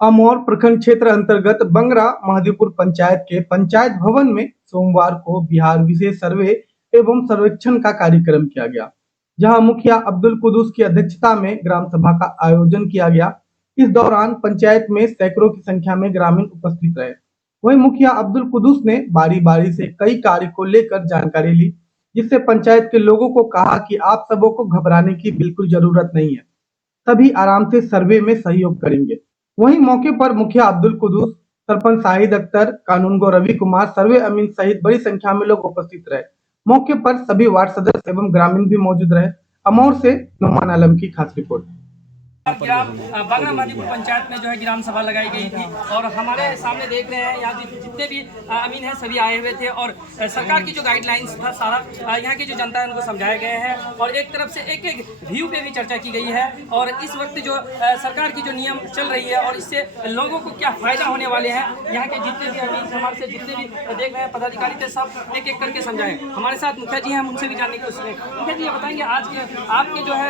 अमौर प्रखंड क्षेत्र अंतर्गत बंगरा महदीपुर पंचायत के पंचायत भवन में सोमवार को बिहार विशेष सर्वे एवं सर्वेक्षण का कार्यक्रम किया गया, जहां मुखिया अब्दुल कुद्दूस की अध्यक्षता में ग्राम सभा का आयोजन किया गया। इस दौरान पंचायत में सैकड़ों की संख्या में ग्रामीण उपस्थित रहे। वहीं मुखिया अब्दुल कुद्दूस ने बारी बारी से कई कार्य को लेकर जानकारी ली, जिससे पंचायत के लोगों को कहा कि आप सबों को घबराने की बिल्कुल जरूरत नहीं है, सभी आराम से सर्वे में सहयोग करेंगे। वहीं मौके पर मुखिया अब्दुल कुद्दूस, सरपंच शाहिद अख्तर, कानूनगो रवि कुमार, सर्वे अमीन सहित बड़ी संख्या में लोग उपस्थित रहे। मौके पर सभी वार्ड सदस्य एवं ग्रामीण भी मौजूद रहे। अमौर से नुमान आलम की खास रिपोर्ट। ग्राम बंगरा महदीपुर पंचायत में जो है ग्राम सभा लगाई गई थी और हमारे सामने देख रहे हैं यहाँ जितने भी अमीन हैं सभी आए हुए थे और सरकार की जो गाइडलाइंस था सारा यहाँ की जो जनता है उनको समझाए गए हैं और एक तरफ से एक एक व्यू पे भी चर्चा की गई है और इस वक्त जो सरकार की जो नियम चल रही है और इससे लोगों को क्या फायदा होने वाले हैं, यहाँ के जितने भी अमीन समाज से जितने भी देख रहे हैं पदाधिकारी थे सब एक एक करके समझाए। हमारे साथ मुखिया जी हैं, हम उनसे भी जानने की कोशिश करें। मुखिया जी ये बताएंगे आज के आपके जो है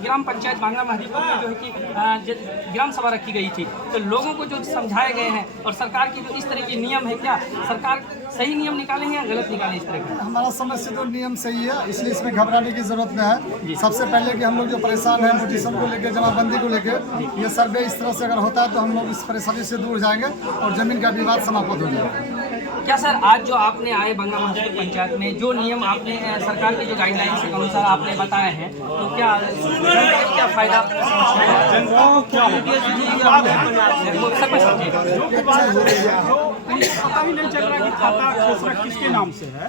ग्राम पंचायत बंगरा महदीपुर में जो है कि ग्राम सभा रखी गई थी, तो लोगों को जो समझाए गए हैं और सरकार की जो इस तरह के नियम है, क्या सरकार सही नियम निकाले हैं या गलत निकाले? इस तरह का हमारा समझ से तो नियम सही है, इसलिए इसमें घबराने की जरूरत नहीं है। सबसे पहले कि हम लोग जो परेशान हैं नोटिशन को लेकर, जमाबंदी को लेकर, ये सर्वे इस तरह से अगर होता है तो हम लोग इस परेशानी से दूर जाएंगे और जमीन का विवाद समाप्त हो जाएगा। क्या सर आज जो आपने आए बंगरा महदीपुर पंचायत में जो नियम आपने सरकार की जो गाइडलाइंस के अनुसार आपने बताए हैं, तो क्या फायदा पता ही नहीं चल रहा कि खाता खेसरा किसके नाम से है।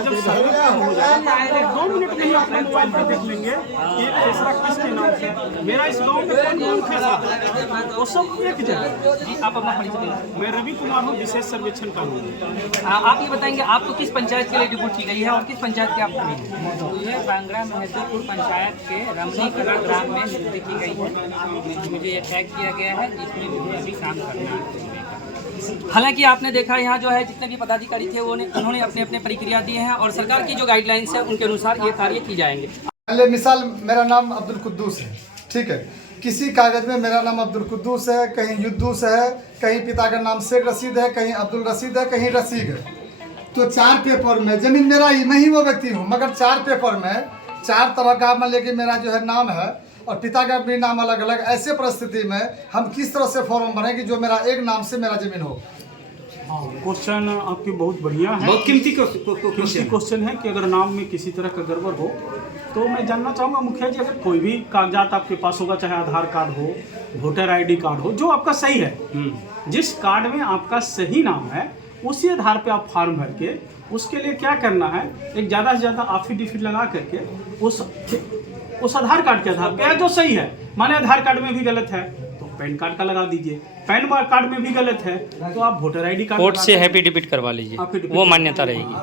जब सर्वे हो जाए तो 2 मिनट में ही अपने मोबाइल पर देख लेंगे कि खेसरा किसके नाम से है। मेरा इस गांव में कौन खेसरा है वो सब एक जगह। जी आप अपना परिचय दें। मैं रवि कुमार हूँ, विशेष सर्वेक्षण कानून। आप ये बताएंगे आपको किस पंचायत के लिए रिपोर्ट की गई है और किस पंचायत के आप मुझे बंगरा महदीपुर पंचायत के रमनी कला ग्राम में नियुक्ति की गई है। मुझे ये टैग किया गया है जिसमें मुझे अभी काम करना है। हालांकि आपने देखा यहाँ जो है जितने भी पदाधिकारी थे उन्होंने अपने अपने प्रक्रिया दिए हैं और सरकार की जो गाइडलाइंस है उनके अनुसार ये कार्य की जाएंगे। पहले मिसाल मेरा नाम अब्दुल कुद्दूस है, ठीक है, किसी कागज में मेरा नाम अब्दुल कुद्दूस है, कहीं युद्दूस है, कहीं पिता का नाम शेख रशीद है, कहीं अब्दुल रशीद है, कहीं रशीद है। तो 4 पेपर में जमीन मेरा ही, मैं ही वो व्यक्ति हूँ, मगर 4 पेपर में 4 तरह का मान लेके मेरा जो है नाम है और पिता का भी नाम अलग अलग। ऐसे परिस्थिति में हम किस तरह से फॉर्म भरें कि जो मेरा एक नाम से मेरा जमीन हो? क्वेश्चन आपकी बहुत बढ़िया है, बहुत कीमती क्वेश्चन है कि अगर नाम में किसी तरह का गड़बड़ हो तो मैं जानना चाहूँगा मुखिया जी, अगर कोई भी कागजात आपके पास होगा, चाहे आधार कार्ड हो, वोटर ID कार्ड हो, जो आपका सही है, जिस कार्ड में आपका सही नाम है उसी आधार पे आप फॉर्म भर के उसके लिए क्या करना है, एक ज़्यादा से ज़्यादा एफिडेविट लगा करके उस आधार कार्ड के आधार पे जो सही है, माने आधार कार्ड में भी गलत है तो पैन कार्ड का लगा दीजिए, पैन कार्ड में भी गलत है तो आप वोटर ID कार्ड कोर्ट से एफिडेविट करवा लीजिए, वो मान्यता रहेगी।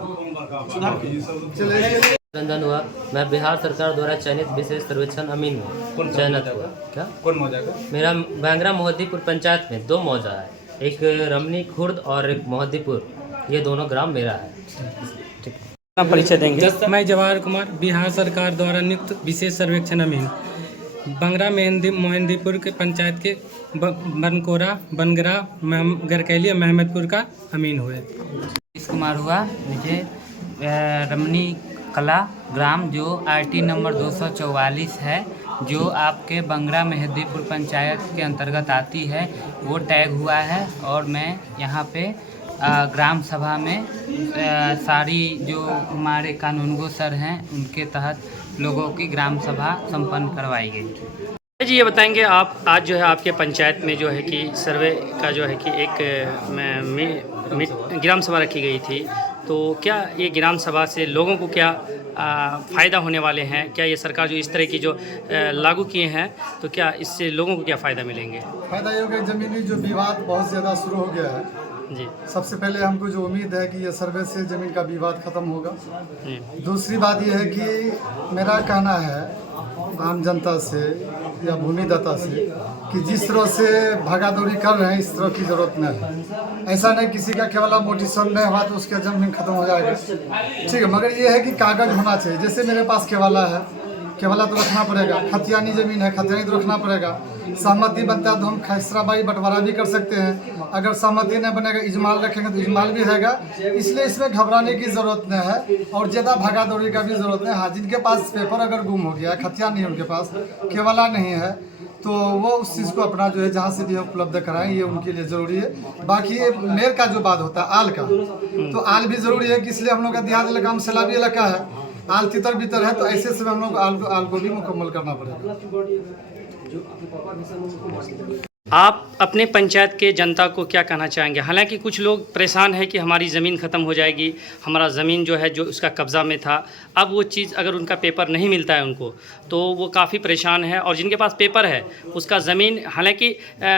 रंजन हुआ, मैं बिहार सरकार द्वारा चयनित विशेष सर्वेक्षण अमीन में चयनित हुआ। क्या कौन मौजा का? मेरा बंगरा महदीपुर पंचायत में 2 मौजा है, एक रमनी खुर्द और एक महदीपुर, ये दोनों ग्राम मेरा है। परिचय देंगे। मैं जवाहर कुमार, बिहार सरकार द्वारा नियुक्त विशेष सर्वेक्षण अमीन, बंगरा महदीपुर के पंचायत के बनकोरा, बनगरा, गरकैली और महमदपुर का अमीन हुए। कुमार हुआ, मुझे रमनी कला ग्राम जो RT नंबर 244 है, जो आपके बंगरा महदीपुर पंचायत के अंतर्गत आती है, वो टैग हुआ है और मैं यहाँ पे ग्राम सभा में सारी जो हमारे कानूनगो सर हैं उनके तहत लोगों की ग्राम सभा संपन्न करवाई गई। जी ये बताएंगे आप आज जो है आपके पंचायत में जो है कि सर्वे का जो है कि एक ग्राम सभा रखी गई थी, तो क्या ये ग्राम सभा से लोगों को क्या फ़ायदा होने वाले हैं? क्या ये सरकार जो इस तरह की जो लागू किए हैं तो क्या इससे लोगों को क्या फ़ायदा मिलेंगे? फायदा ये होगा, ज़मीनी जो विवाद बहुत ज़्यादा शुरू हो गया है जी। सबसे पहले हमको जो उम्मीद है कि ये सर्वे से ज़मीन का विवाद ख़त्म होगा। दूसरी बात ये है कि मेरा कहना है आम जनता से या भूमिदाता से कि जिस तरह से भागादौड़ी कर रहे हैं इस तरह की ज़रूरत नहीं है। ऐसा नहीं किसी का केवल मोटिशन नहीं हुआ तो उसका ज़मीन खत्म हो जाएगा, ठीक है, मगर ये है कि कागज़ होना चाहिए। जैसे मेरे पास केवाला है, केवला तो रखना पड़ेगा, खतियानी ज़मीन है खतियानी तो रखना पड़ेगा। सहमति बनता है तो हम खसराबाई बंटवारा भी कर सकते हैं। अगर सहमति नहीं बनेगा इजमाल रखेंगे तो इजमाल भी रहेगा। इसलिए इसमें घबराने की ज़रूरत नहीं है और ज़्यादा भागा दौड़ी का भी ज़रूरत नहीं है। हाँ, जिनके पास पेपर अगर गुम हो गया है, खतियान नहीं है उनके पास, केवला नहीं है, तो वो उस चीज़ को अपना जो है जहाँ से भी उपलब्ध कराएं, ये उनके लिए ज़रूरी है। बाकी ये मेर का जो बात होता है आल का, तो आल भी ज़रूरी है कि इसलिए हम लोग का देहात इलाका में सैलाबी इलाका है, आल तितर बितर है, तो ऐसे से हम लोग आल को भी मुकम्मल करना पड़ेगा। आप अपने पंचायत के जनता को क्या कहना चाहेंगे? हालांकि कुछ लोग परेशान है कि हमारी ज़मीन ख़त्म हो जाएगी, हमारा ज़मीन जो है जो उसका कब्ज़ा में था, अब वो चीज़ अगर उनका पेपर नहीं मिलता है उनको तो वो काफ़ी परेशान है। और जिनके पास पेपर है उसका ज़मीन हालांकि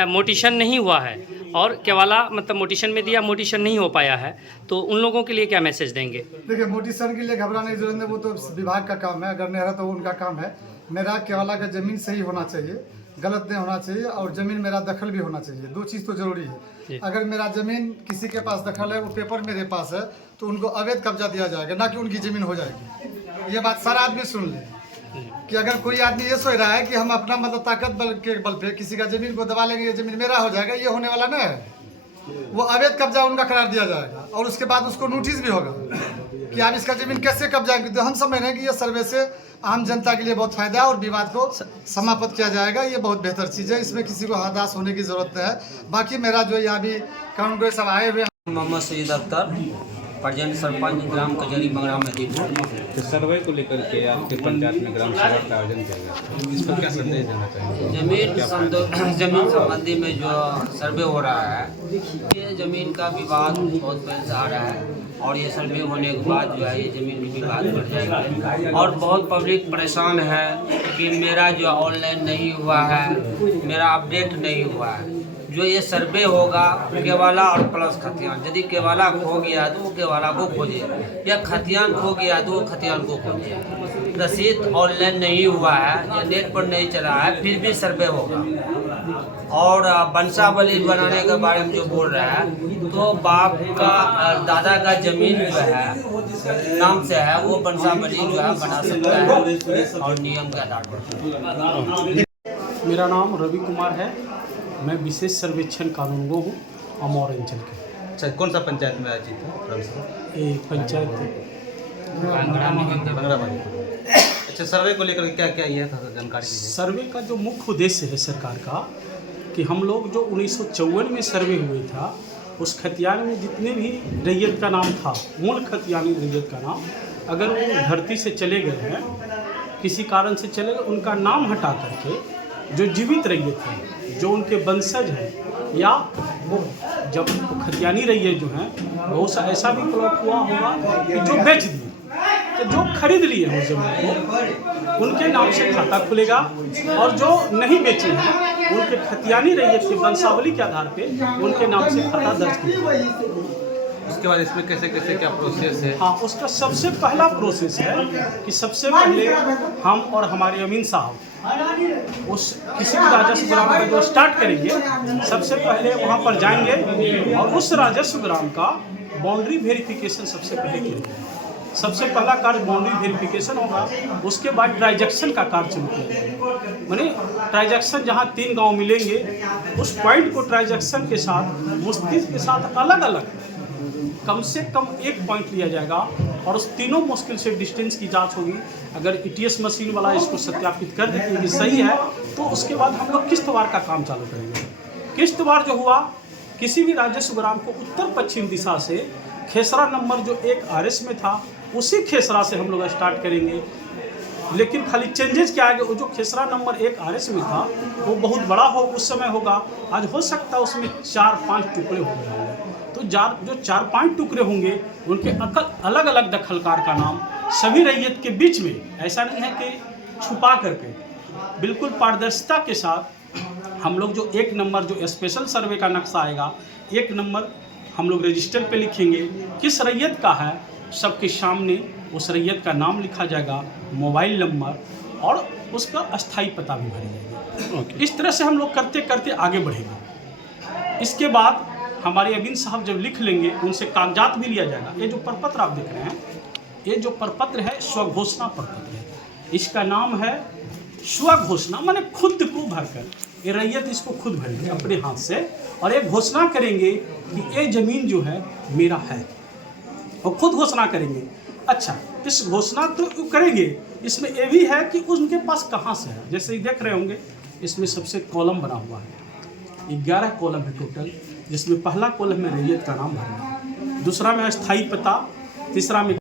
मोटिशन नहीं हुआ है और केवाला मतलब मोटिशन में दिया, मोटिशन नहीं हो पाया है, तो उन लोगों के लिए क्या मैसेज देंगे? देखिए, मोटिशन के लिए घबराने की जरूरत नहीं, वो तो विभाग का काम है, अगर नहीं रहा तो वो उनका काम है। मेरा केवाला का ज़मीन सही होना चाहिए, गलत नहीं होना चाहिए, और ज़मीन मेरा दखल भी होना चाहिए। दो चीज़ तो ज़रूरी है। अगर मेरा ज़मीन किसी के पास दखल है, वो पेपर मेरे पास है, तो उनको अवैध कब्जा दिया जाएगा, ना कि उनकी ज़मीन हो जाएगी। ये बात सारा आदमी सुन ले कि अगर कोई आदमी ये सोच रहा है कि हम अपना मतलब ताकत बल के बल पे किसी का ज़मीन को दबा लेंगे, ये ज़मीन मेरा हो जाएगा, ये होने वाला नहीं है। वो अवैध कब्जा उनका करार दिया जाएगा और उसके बाद उसको नोटिस भी होगा कि आप इसका ज़मीन कैसे कब्जा करेंगे। तो हम समझ रहे हैं कि ये सर्वे से आम जनता के लिए बहुत फायदा है और विवाद को समाप्त किया जाएगा। ये बहुत बेहतर चीज़ है, इसमें किसी को हताश होने की ज़रूरत नहीं है। बाकी मेरा जो यहाँ भी कानून सब आए हुए मोहम्मद सईद अख्तर, प्रेजेंट सरपंच ग्राम कजरी बंगरा मेहदीपुर। तो सर्वे को लेकर के आपके पंचायत में ग्राम सभा का आयोजन किया गया, इस पर क्या संदेश देना चाहिए? जमीन संबंधी में जो सर्वे हो रहा है, ये ज़मीन का विवाद बहुत पहले से आ रहा है और ये सर्वे होने के बाद जो है ये ज़मीन की विवाद बढ़ जाएगा। और बहुत पब्लिक परेशान है कि मेरा जो ऑनलाइन नहीं हुआ है, मेरा अपडेट नहीं हुआ है। जो ये सर्वे होगा केवाला और प्लस खतियान, यदि केवाला खो गया तो वो केवाला को खोजे, या खतियान खो गया तो वो खतियान को खोजे। रसीद ऑनलाइन नहीं हुआ है या नेट पर नहीं चला है, फिर भी सर्वे होगा। और वंशावली बनाने के बारे में जो बोल रहा है, तो बाप का दादा का ज़मीन जो है नाम से है, वो वंशावली जो है बना सकता है और नियम के आधार पर। मेरा नाम रवि कुमार है, मैं विशेष सर्वेक्षण कानूनगो हूँ अमौर अंचल के। अच्छा, कौन सा पंचायत में आयोजित था? ये पंचायत बंगरा। अच्छा, सर्वे को लेकर क्या क्या यह था जानकारी दीजिए। सर्वे का जो मुख्य उद्देश्य है सरकार का कि हम लोग जो 1954 में सर्वे हुए था, उस खतियान में जितने भी रैयत का नाम था, मूल खतियानी रैयत का नाम, अगर वो धरती से चले गए हैं, किसी कारण से चले गए, उनका नाम हटा करके जो जीवित रैयत है, जो उनके वंशज हैं, या वो जब खतियानी रैयत जो हैं, बहुत सा ऐसा भी प्लॉट हुआ होगा कि जो बेच दिए, तो जो खरीद लिए हैं उस जमीन को, उनके नाम से खाता खुलेगा, और जो नहीं बेचे हैं उनके खतियानी रैयत के वंशावली के आधार पे उनके नाम से खाता दर्ज किया। उसके बाद इसमें कैसे कैसे क्या प्रोसेस है? हाँ, उसका सबसे पहला प्रोसेस है कि सबसे पहले हम और हमारे अमीन साहब उस किसी भी राजस्व ग्राम का जो स्टार्ट करेंगे, सबसे पहले वहाँ पर जाएंगे और उस राजस्व ग्राम का बाउंड्री वेरिफिकेशन सबसे पहले करेंगे। सबसे पहला कार्य बाउंड्री वेरिफिकेशन होगा, उसके बाद ट्रांजैक्शन का कार्य शुरू किया जाएगा। माने ट्रांजैक्शन जहाँ 3 गांव मिलेंगे, उस पॉइंट को ट्रांजैक्शन के साथ मुस्तैद के साथ अलग अलग कम से कम एक पॉइंट लिया जाएगा और उस तीनों मुश्किल से डिस्टेंस की जांच होगी। अगर ETS मशीन वाला इसको सत्यापित कर देती है कि सही है, तो उसके बाद हम लोग किश्तवार का काम चालू करेंगे। किश्तवार जो हुआ, किसी भी राजस्व ग्राम को उत्तर पश्चिम दिशा से खेसरा नंबर जो 1 RS में था, उसी खेसरा से हम लोग स्टार्ट करेंगे। लेकिन खाली चेंजेस क्या आएगा, वो जो खेसरा नंबर 1 RS में था वो बहुत बड़ा हो उस समय होगा, आज हो सकता है उसमें 4-5 टुकड़े हो गए। तो जो 4-5 टुकड़े होंगे, उनके अलग अलग दखलकार का नाम सभी रैयत के बीच में, ऐसा नहीं है कि छुपा करके, बिल्कुल पारदर्शिता के साथ हम लोग जो 1 नंबर जो स्पेशल सर्वे का नक्शा आएगा, 1 नंबर हम लोग रजिस्टर पे लिखेंगे किस रैयत का है, सबके सामने उस रैयत का नाम लिखा जाएगा, मोबाइल नंबर और उसका अस्थाई पता भी भरा जाएगा। इस तरह से हम लोग करते करते आगे बढ़ेंगे। इसके बाद हमारे अमीन साहब जब लिख लेंगे, उनसे कागजात भी लिया जाएगा। ये जो प्रपत्र आप देख रहे हैं, ये जो प्रपत्र है स्वघोषणा प्रपत्र है। इसका नाम है स्व घोषणा, माने खुद को भरकर। ये रैयत इसको खुद भरेंगे अपने हाथ से और एक घोषणा करेंगे कि ये ज़मीन जो है मेरा है, और खुद घोषणा करेंगे। अच्छा, इस घोषणा तो करेंगे, इसमें ये भी है कि उनके पास कहाँ से है। जैसे ही देख रहे होंगे इसमें सबसे कॉलम बना हुआ है, 11 कॉलम है टोटल, जिसमें पहला कॉलम में रैयत का नाम भरना, दूसरा में स्थायी पता, तीसरा में